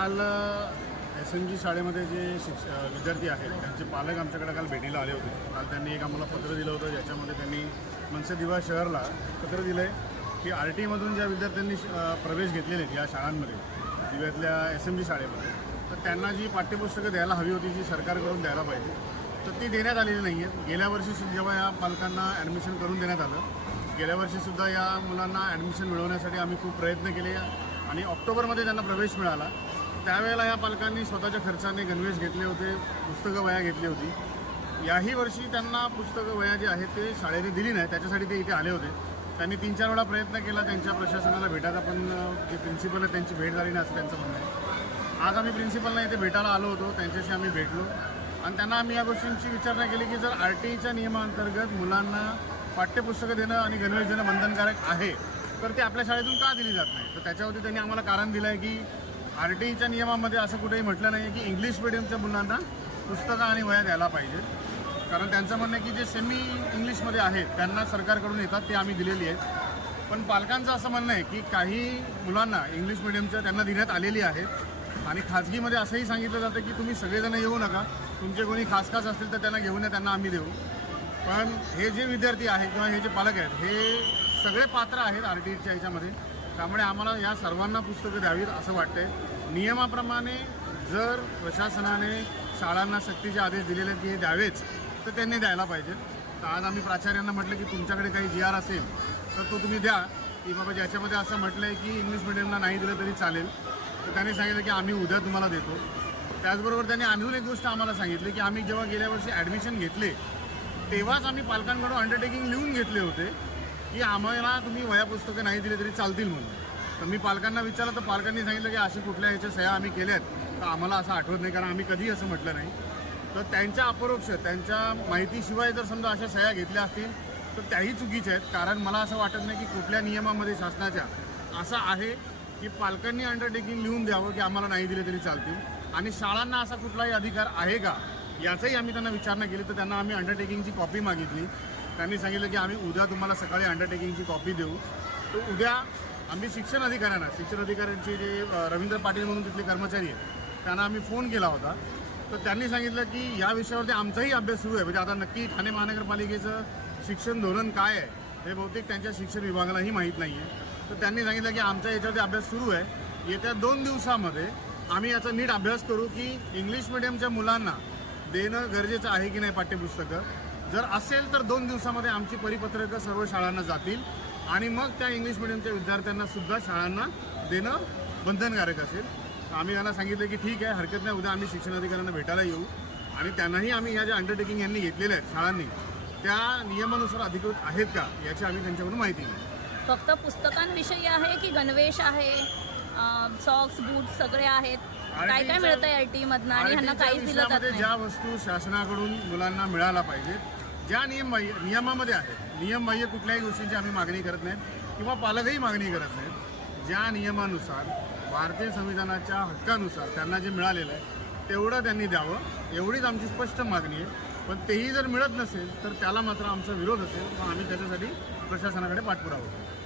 काल S M G शाळेमध्ये जे शिक्ष विद्यार्थी आहेत त्यांचे पालक आमच्याकडे काल भेटीला आले होते. काल त्यांनी एक आम्हाला पत्र दिलं होतं ज्याच्यामध्ये त्यांनी मनसे दिवा शहरला पत्र दिलं आहे की आर टीमधून ज्या विद्यार्थ्यांनी प्रवेश घेतलेले आहेत या शाळांमध्ये दिव्यातल्या एस एम जी शाळेमध्ये तर त्यांना जी पाठ्यपुस्तकं द्यायला हवी होती जी सरकारकडून द्यायला पाहिजे तर ती देण्यात आलेली नाही आहेत गेल्या वर्षी जेव्हा या पालकांना ॲडमिशन करून देण्यात आलं गेल्या वर्षीसुद्धा या मुलांना ॲडमिशन मिळवण्यासाठी आम्ही खूप प्रयत्न केले आणि ऑक्टोबरमध्ये त्यांना प्रवेश मिळाला. त्यावेळेला या पालकांनी स्वतःच्या खर्चाने गणवेश घेतले होते पुस्तकं वया घेतली होती. याही वर्षी त्यांना पुस्तकं वया जे आहेत ते शाळेने दिली नाही त्याच्यासाठी ते इथे आले होते. त्यांनी तीन चार वेळा प्रयत्न केला त्यांच्या प्रशासनाला भेटायचा पण जे प्रिन्सिपल आहे त्यांची भेट झाली नाही असं त्यांचं म्हणणं आहे. आज आम्ही प्रिन्सिपलना इथे भेटायला आलो होतो त्यांच्याशी आम्ही भेटलो. आणि त्यांना आम्ही या गोष्टींची विचारणा केली की जर आर टी ईच्या नियमाअंतर्गत मुलांना पाठ्यपुस्तकं देणं आणि गणवेश देणं बंधनकारक आहे तर ते आपल्या शाळेतून का दिली जात नाही? तर त्याच्यावरती त्यांनी आम्हाला कारण दिलं आहे की आर टी ईच्या नियमामध्ये असं कुठेही म्हटलं नाही की इंग्लिश मिडियमच्या मुलांना पुस्तकं आणि वया द्यायला पाहिजे. कारण त्यांचं म्हणणं आहे की जे सेमी इंग्लिशमध्ये आहेत त्यांना सरकारकडून येतात ते आम्ही दिलेली आहेत. पण पालकांचं असं म्हणणं आहे की काही मुलांना इंग्लिश मिडियमच्या त्यांना देण्यात आलेली आहेत आणि खाजगीमध्ये असंही सांगितलं जातं की तुम्ही सगळेजण येऊ नका. तुमचे कोणी खास खास असतील तर त्यांना घेऊन या त्यांना आम्ही देऊ. पण हे जे विद्यार्थी आहेत किंवा हे जे पालक आहेत हे सगळे पात्र आहेत आर टी ईच्या ह्याच्यामध्ये त्यामुळे आम्हाला या सर्वांना पुस्तकं द्यावीत असं वाटतंय. नियमाप्रमाणे जर प्रशासनाने शाळांना सक्तीचे आदेश दिलेले आहेत की हे द्यावेच तर त्यांनी द्यायला पाहिजे. तर आज आम्ही प्राचार्यांना म्हटलं की तुमच्याकडे काही जी आर असेल तर तो तुम्ही द्या. की बाबा ज्याच्यामध्ये असं म्हटलं आहे की इंग्लिश मिडियमला नाही दिलं तरी चालेल. तर त्यांनी सांगितलं की आम्ही उद्या तुम्हाला देतो. त्याचबरोबर त्यांनी आणून एक गोष्ट आम्हाला सांगितली की आम्ही जेव्हा गेल्या वर्षी ॲडमिशन घेतले तेव्हाच आम्ही पालकांकडून अंडरटेकिंग लिहून घेतले होते. की आम्हाला तुम्ही वया पुस्तकं नाही दिली तरी चालतील म्हणून. तर मी पालकांना विचारलं तर पालकांनी सांगितलं की अशी कुठल्या ह्याच्या सह्या आम्ही केल्यात तर आम्हाला असं आठवत नाही कारण आम्ही कधीही असं म्हटलं नाही. तर त्यांच्या अपरोक्ष त्यांच्या माहितीशिवाय जर समजा अशा सह्या घेतल्या असतील तर त्याही चुकीच्या आहेत. कारण मला असं वाटत नाही की कुठल्या नियमामध्ये शासनाच्या असं आहे की पालकांनी अंडरटेकिंग लिहून द्यावं की आम्हाला नाही दिले तरी चालतील. आणि शाळांना असा कुठलाही अधिकार आहे का? याचाही आम्ही त्यांना विचारणा केली तर त्यांना आम्ही अंडरटेकिंगची कॉपी मागितली. त्यांनी सांगितलं की आम्ही उद्या तुम्हाला सकाळी अंडरटेकिंगची कॉपी देऊ. तर उद्या आम्ही शिक्षण अधिकाऱ्यांना शिक्षण अधिकाऱ्यांचे जे रवींद्र पाटील म्हणून तिथले कर्मचारी आहेत त्यांना आम्ही फोन केला होता. तर त्यांनी सांगितलं की या विषयावरती आमचाही अभ्यास सुरू आहे. म्हणजे आता नक्की ठाणे महानगरपालिकेचं शिक्षण धोरण काय आहे हे बहुतेक त्यांच्या शिक्षण विभागालाही माहीत नाही आहे तर त्यांनी सांगितलं की आमचा याच्यावरती अभ्यास सुरू आहे. येत्या दोन दिवसामध्ये आम्ही याचा नीट अभ्यास करू की इंग्लिश मिडियमच्या मुलांना देणं गरजेचं आहे की नाही पाठ्यपुस्तकं? जर असेल तर दोन दिवसामध्ये आमची परिपत्रकं सर्व शाळांना जातील. आणि मग त्या इंग्लिश मिडियमच्या विद्यार्थ्यांना सुद्धा शाळांना देणं बंधनकारक असेल. आम्ही त्यांना सांगितलं की ठीक आहे हरकत नाही उद्या आम्ही शिक्षण अधिकाऱ्यांना भेटायला येऊ. आणि त्यांनाही आम्ही या ज्या अंडरटेकिंग यांनी घेतलेल्या आहेत शाळांनी त्या नियमानुसार अधिकृत आहेत का याची आम्ही त्यांच्याकडून माहिती घेऊ. फक्त पुस्तकांविषयी आहे की गणवेश आहे? सॉक्स बूट सगळे आहेत. काय काय मिळतं आय टी मधनं आणि ह्यांना काहीच दिलं जात नाही. ज्या वस्तू शासनाकडून मुलांना मिळायला पाहिजेत ज्या नियमबाह्य नियमामध्ये आहेत नियमबाह्य कुठल्याही गोष्टींची आम्ही मागणी करत नाहीत किंवा पालकही मागणी करत नाहीत ज्या नियमानुसार भारतीय संविधानाच्या हक्कानुसार त्यांना जे मिळालेलं आहे तेवढं त्यांनी द्यावं एवढीच आमची स्पष्ट मागणी आहे. पण तेही जर मिळत नसेल तर त्याला मात्र आमचा विरोध असेल तर आम्ही त्याच्यासाठी प्रशासनाकडे पाठपुरावा